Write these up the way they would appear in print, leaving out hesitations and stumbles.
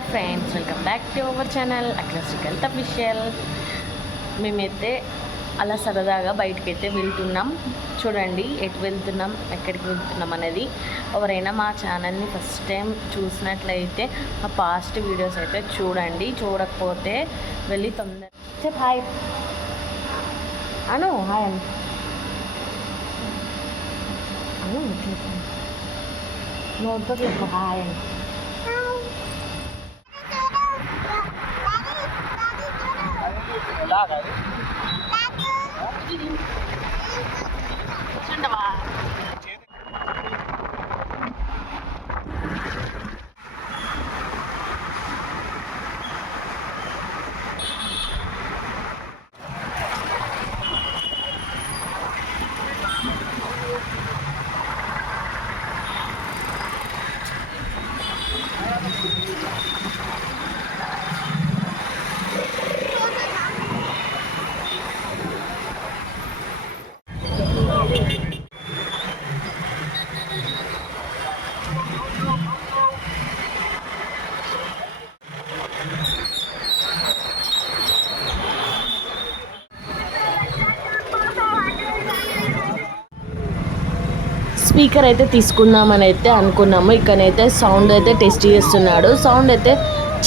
Hi friends, welcome back to our channel a classic health official. మేమైతే అలా సరదాగా బయటకైతే వెళ్తున్నాం. చూడండి ఎటు వెళ్తున్నాం, ఎక్కడికి వెళ్తున్నాం అనేది. ఎవరైనా మా ఛానల్ని ఫస్ట్ టైం చూసినట్లయితే మా పాస్ట్ వీడియోస్ అయితే చూడండి. చూడకపోతే వెళ్ళి తొందర చెప్పు హాయ్ అను. హాయ్ అను అను నోట్తో చెప్పు హాయ్ అని. స్పీకర్ అయితే తీసుకుందామని అయితే అనుకున్నాము. ఇక్కడైతే సౌండ్ అయితే టెస్ట్ చేస్తున్నాడు. సౌండ్ అయితే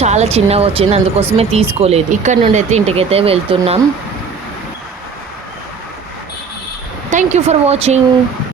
చాలా చిన్నగా వచ్చింది, అందుకోసమే తీసుకోలేదు. ఇక్కడ నుండి అయితే ఇంటికైతే వెళ్తున్నాం. Thank you for watching.